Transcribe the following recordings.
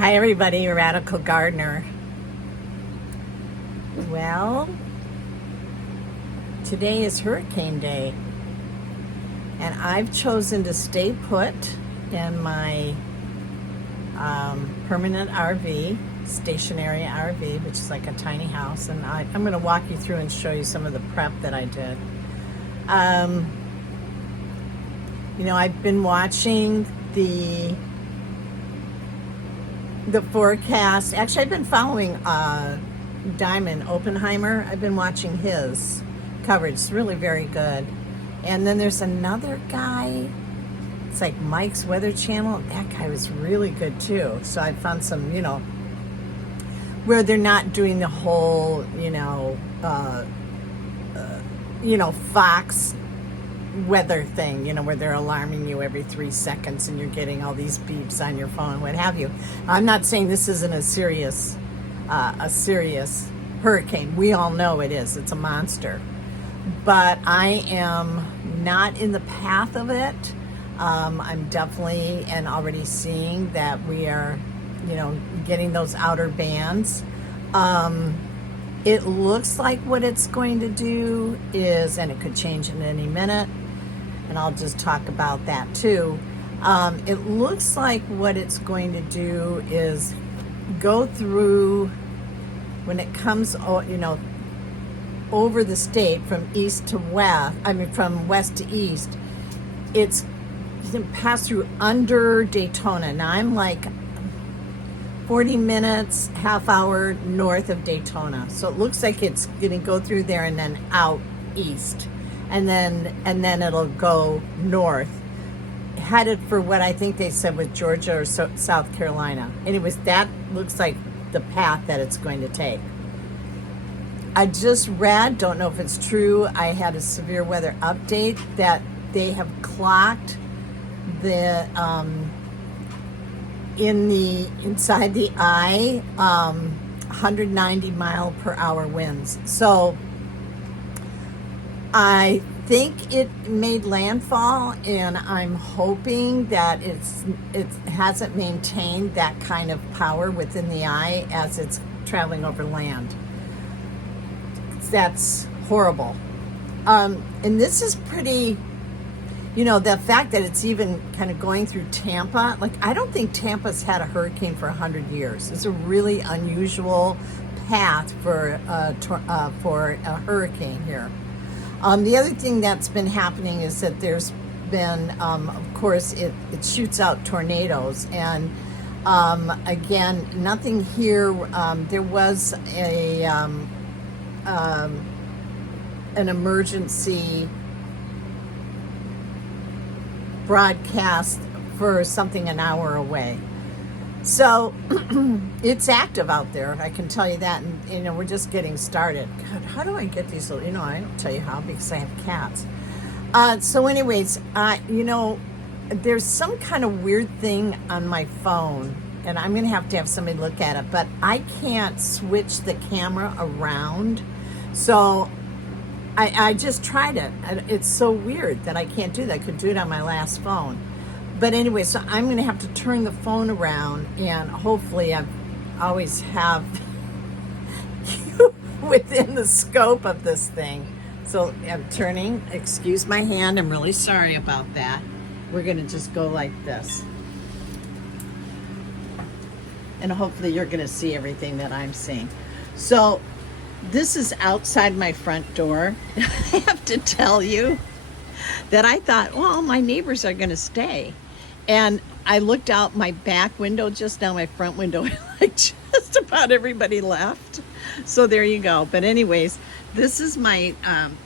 Hi everybody, Radical Gardener. Well, today is Hurricane Day, and I've chosen to stay put in my permanent RV, stationary RV, which is like a tiny house, and I'm going to walk you through and show you some of the prep that I did. I've been watching the forecast. Actually, I've been following Diamond Oppenheimer. I've been watching his coverage. It's really very good. And then there's another guy. It's like Mike's Weather Channel. That guy was really good too. So I found some, where they're not doing the whole, Fox weather thing, where they're alarming you every 3 seconds and you're getting all these beeps on your phone, what have you. I'm not saying this isn't a serious hurricane. We all know it is. It's a monster. But I am not in the path of it. I'm definitely and already seeing that we are, getting those outer bands. It looks like what it's going to do is, and it could change in any minute, and I'll just talk about that too. It looks like what it's going to do is go through, when it comes, over the state from east to west, from west to east, it's going to pass through under Daytona. Now I'm like 40 minutes, half hour north of Daytona. So it looks like it's going to go through there and then out east. And then it'll go north, headed for what I think they said was Georgia or South Carolina. Anyways, that looks like the path that it's going to take. I just read, don't know if it's true, I had a severe weather update that they have clocked the inside the eye 190 mile per hour winds. So I think it made landfall, and I'm hoping that it hasn't maintained that kind of power within the eye as it's traveling over land. That's horrible. And this is pretty, the fact that it's even kind of going through Tampa, like I don't think Tampa's had a hurricane for 100 years. It's a really unusual path for a hurricane here. The other thing that's been happening is that there's been, of course, it shoots out tornadoes, and again, nothing here. There was an emergency broadcast for something an hour away. So it's active out there, I can tell you that. And we're just getting started. God, how do I get these little, I don't tell you how, because I have cats. So anyways, there's some kind of weird thing on my phone, and I'm gonna have to have somebody look at it, but I can't switch the camera around. So I just tried it. It's so weird that I can't do that. I could do it on my last phone. But anyway, so I'm going to have to turn the phone around, and hopefully I always have you within the scope of this thing. So I'm turning. Excuse my hand. I'm really sorry about that. We're going to just go like this. And hopefully you're going to see everything that I'm seeing. So this is outside my front door. I have to tell you that I thought, well, my neighbors are going to stay. And I looked out my back window just now, my front window, like just about everybody left. So there you go. But anyways, this is my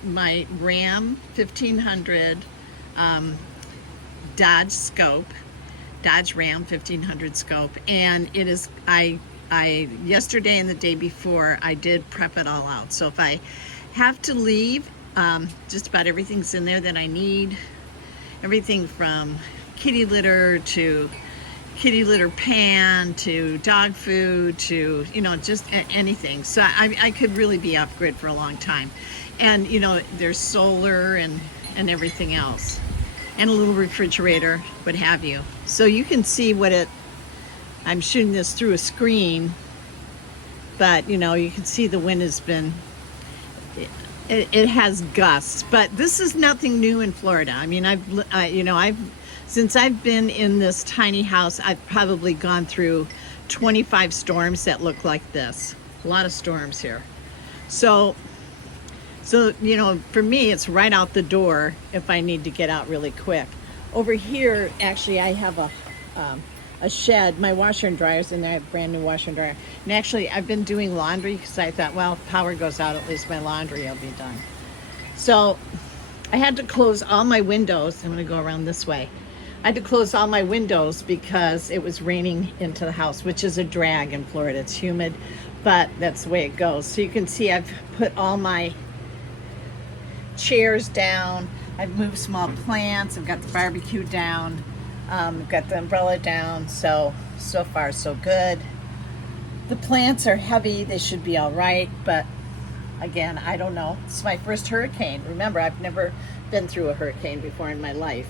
my Ram 1500 Dodge Ram 1500 scope. And it is, I yesterday and the day before, I did prep it all out. So if I have to leave, just about everything's in there that I need. Everything from kitty litter to kitty litter pan to dog food to, just anything. So I could really be off grid for a long time. And, there's solar and everything else. And a little refrigerator, what have you. So you can see what it I'm shooting this through a screen, but you know, you can see the wind has been, it has gusts, but this is nothing new in Florida. I mean, since I've been in this tiny house, I've probably gone through 25 storms that look like this. A lot of storms here. So, you know, for me, it's right out the door if I need to get out really quick. Over here, actually, I have a shed. My washer and dryer's in there. I have a brand new washer and dryer. And actually, I've been doing laundry because I thought, well, if power goes out, at least my laundry will be done. So I had to close all my windows. I'm going to go around this way. I had to close all my windows because it was raining into the house, which is a drag in Florida. It's humid, but that's the way it goes. So you can see I've put all my chairs down. I've moved small plants. I've got the barbecue down. I've got the umbrella down. So far so good. The plants are heavy. They should be all right, but again, I don't know. It's my first hurricane. Remember, I've never been through a hurricane before in my life.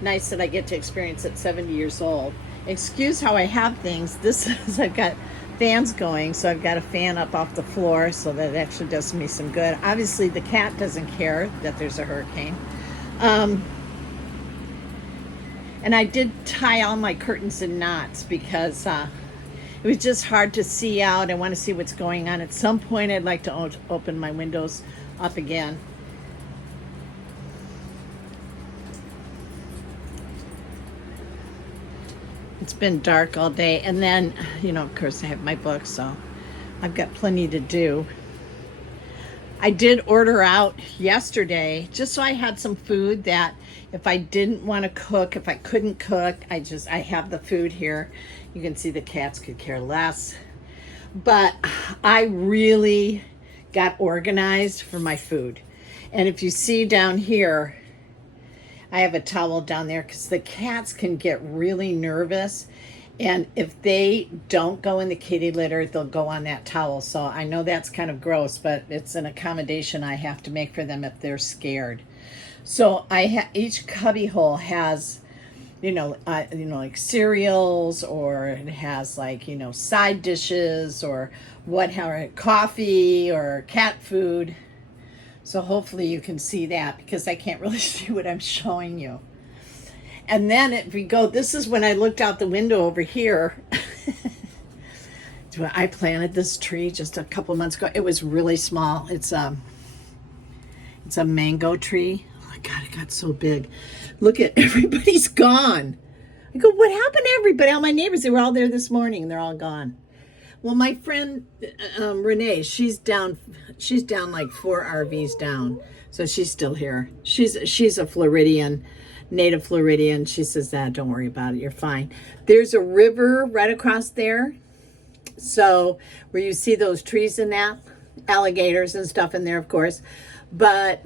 Nice that I get to experience it 70 years old. Excuse how I have things. This is, I've got fans going, so I've got a fan up off the floor, so that it actually does me some good. Obviously, the cat doesn't care that there's a hurricane. And I did tie all my curtains in knots because it was just hard to see out. I want to see what's going on. At some point, I'd like to open my windows up again. It's been dark all day, and then, you know, of course I have my book, so I've got plenty to do. I did order out yesterday just so I had some food that if I didn't want to cook, if I couldn't cook, I have the food here. You can see the cats could care less. But I really got organized for my food. And if you see down here, I have a towel down there because the cats can get really nervous. And if they don't go in the kitty litter, they'll go on that towel. So I know that's kind of gross, but it's an accommodation I have to make for them if they're scared. So each cubby hole has, like cereals, or it has like, side dishes or whatever, coffee or cat food. So hopefully you can see that because I can't really see what I'm showing you. And then if we go, this is when I looked out the window over here. I planted this tree just a couple months ago. It was really small. It's a mango tree. Oh my God, it got so big. Look at, everybody's gone. I go, what happened to everybody? All my neighbors, they were all there this morning and they're all gone. Well, my friend Renee, she's down like 4 RVs down, so she's still here. She's a Floridian, native Floridian. She says, don't worry about it, you're fine. There's a river right across there, so where you see those trees and that, alligators and stuff in there, of course. But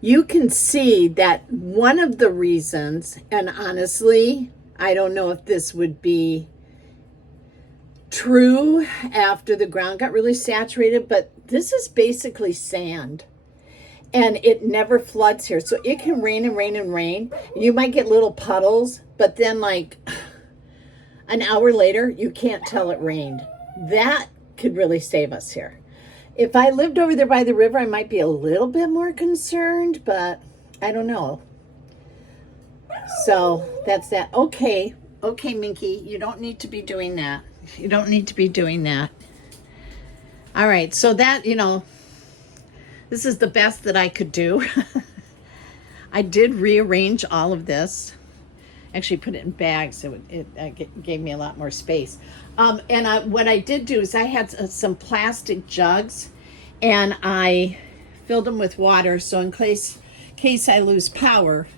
you can see that one of the reasons, and honestly, I don't know if this would be true after the ground got really saturated, but this is basically sand and it never floods here. So it can rain and rain and rain. You might get little puddles, but then like an hour later, you can't tell it rained. That could really save us here. If I lived over there by the river, I might be a little bit more concerned, but I don't know. So that's that. Okay, Minky, you don't need to be doing that. You don't need to be doing that. All right, so that, this is the best that I could do. I did rearrange all of this. Actually put it in bags, so it gave me a lot more space. What I did do is I had some plastic jugs, and I filled them with water, so in case I lose power,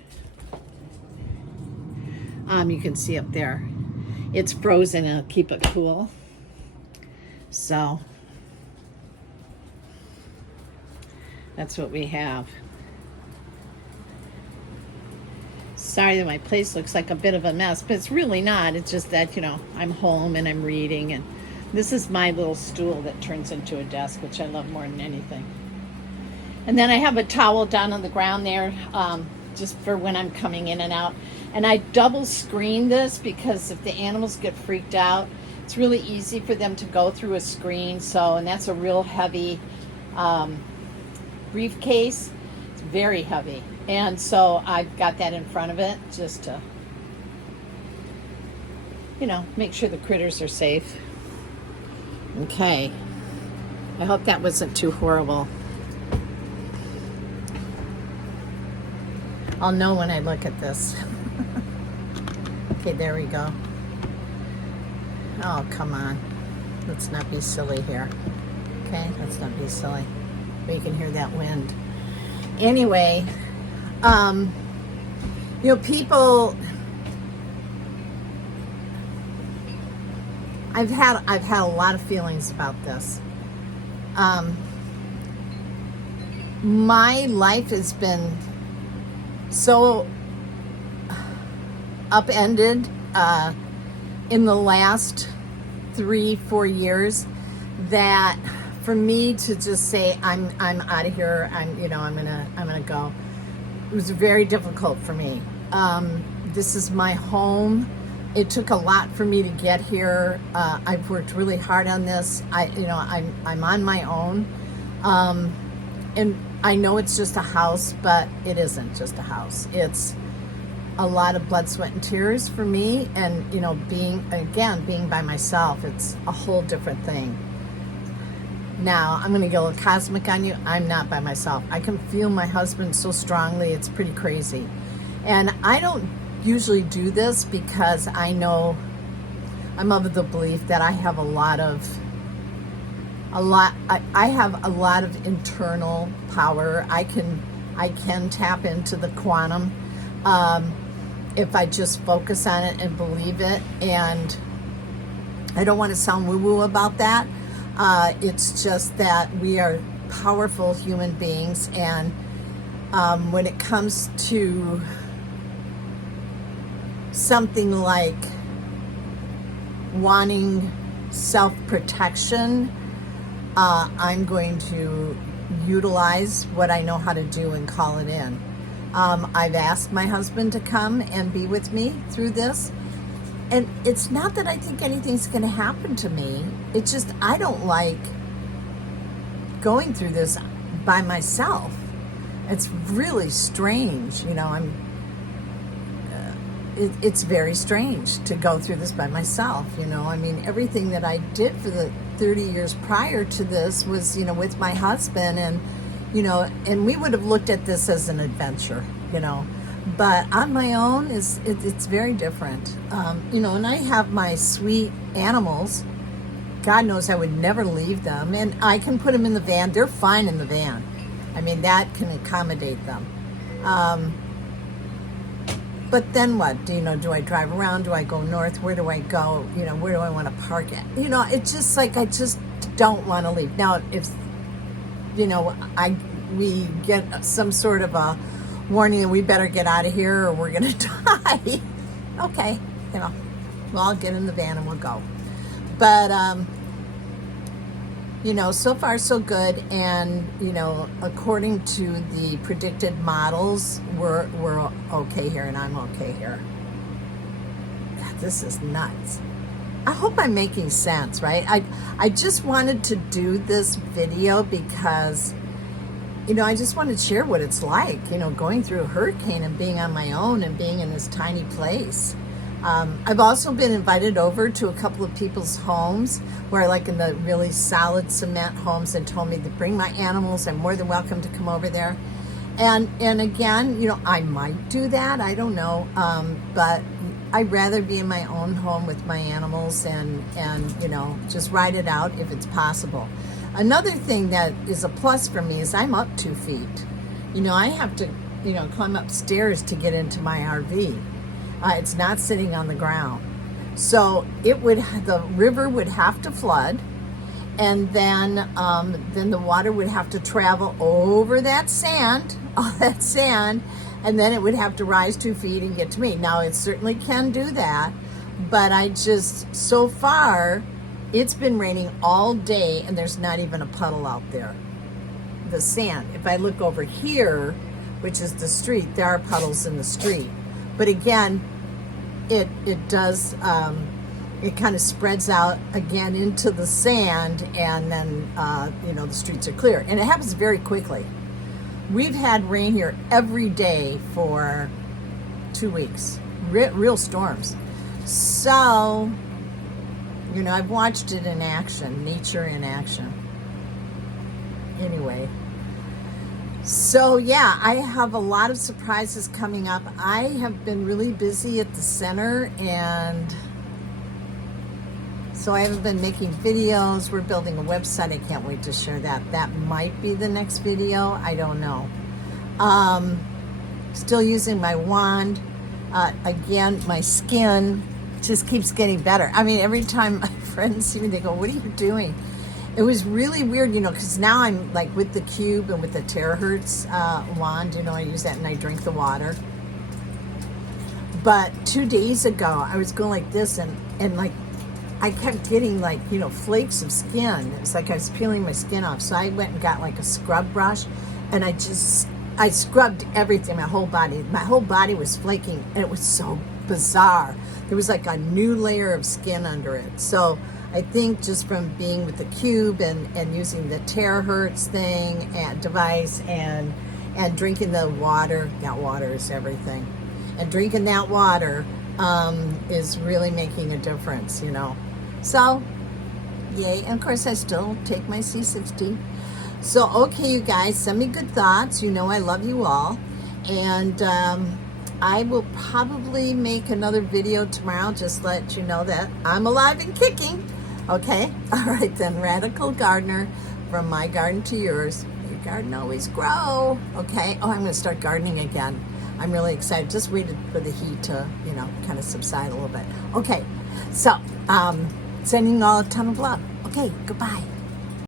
you can see up there, it's frozen and it'll keep it cool. So that's what we have. Sorry that my place looks like a bit of a mess, but it's really not. It's just that, I'm home and I'm reading, and this is my little stool that turns into a desk, which I love more than anything. And then I have a towel down on the ground there, just for when I'm coming in and out. And I double screen this because if the animals get freaked out, it's really easy for them to go through a screen. So, and that's a real heavy briefcase. It's very heavy. And so I've got that in front of it just to, you know, make sure the critters are safe. Okay. I hope that wasn't too horrible. I'll know when I look at this. Okay, there we go. Oh, come on. Let's not be silly here. Okay, let's not be silly. But you can hear that wind. Anyway, you know, people, I've had a lot of feelings about this. My life has been so upended in the last 3-4 years that for me to just say I'm out of here, I'm gonna go, it was very difficult for me. This is my home. It took a lot for me to get here. I've worked really hard on this. I'm on my own, and I know it's just a house, but it isn't just a house. It's a lot of blood, sweat, and tears for me. And, you know, being by myself, it's a whole different thing. Now, I'm going to get a little cosmic on you. I'm not by myself. I can feel my husband so strongly. It's pretty crazy. And I don't usually do this because I know I'm of the belief that I have I have a lot of internal power. I can tap into the quantum if I just focus on it and believe it. And I don't want to sound woo-woo about that. It's just that we are powerful human beings, and when it comes to something like wanting self-protection, I'm going to utilize what I know how to do and call it in. I've asked my husband to come and be with me through this. And it's not that I think anything's going to happen to me. It's just I don't like going through this by myself. It's really strange. You know, it's very strange to go through this by myself. You know, I mean, everything that I did for the 30 years prior to this was, you know, with my husband, and, you know, and we would have looked at this as an adventure, you know, but on my own it's very different. You know, and I have my sweet animals. God knows I would never leave them, and I can put them in the van. They're fine in the van. I mean, that can accommodate them. But then what? You know, do I drive around? Do I go north? Where do I go? You know, where do I want to park at? You know, it's just like, I just don't want to leave. Now, if, you know, we get some sort of a warning that we better get out of here or we're going to die. Okay, you know, well, I'll get in the van and we'll go. But, you know, so far so good. And, you know, according to the predicted models, we're okay here, and I'm okay here. God, this is nuts. I hope I'm making sense, right? I just wanted to do this video because, you know, I just wanted to share what it's like, you know, going through a hurricane and being on my own and being in this tiny place. I've also been invited over to a couple of people's homes where, like in the really solid cement homes, and told me to bring my animals. I'm more than welcome to come over there. And again, you know, I might do that. I don't know. But I'd rather be in my own home with my animals and, you know, just ride it out if it's possible. Another thing that is a plus for me is I'm up 2 feet. You know, I have to, you know, climb upstairs to get into my RV. It's not sitting on the ground. So the river would have to flood, and then the water would have to travel over that sand, all that sand, and then it would have to rise 2 feet and get to me. Now, it certainly can do that, but so far, it's been raining all day, and there's not even a puddle out there. The sand, if I look over here, which is the street, there are puddles in the street. But again, it does, it kind of spreads out again into the sand, and then, the streets are clear. And it happens very quickly. We've had rain here every day for 2 weeks, real storms. So, I've watched it in action, nature in action. Anyway, so yeah, I have a lot of surprises coming up. I have been really busy at the center, and so I haven't been making videos. We're building a website. I can't wait to share that. That might be the next video. I don't know. Still using my wand. Again, my skin just keeps getting better. I mean, every time my friends see me, they go, "What are you doing?" It was really weird, because now I'm like with the cube and with the terahertz wand, I use that and I drink the water. But 2 days ago, I was going like this, and like I kept getting like, flakes of skin. It's like I was peeling my skin off. So I went and got like a scrub brush, and I scrubbed everything, my whole body. My whole body was flaking, and it was so bizarre. There was like a new layer of skin under it. So I think just from being with the cube and using the terahertz thing and device and drinking the water, that water is everything. And drinking that water is really making a difference, So, yay. And of course, I still take my C60. So, okay, you guys, send me good thoughts. I love you all. And I will probably make another video tomorrow, just let you know that I'm alive and kicking. Okay? All right then, Radical Gardener, from my garden to yours. Your garden always grow. Okay? Oh, I'm going to start gardening again. I'm really excited. Just waited for the heat to, kind of subside a little bit. Okay. So, sending you all a ton of love. Okay, goodbye.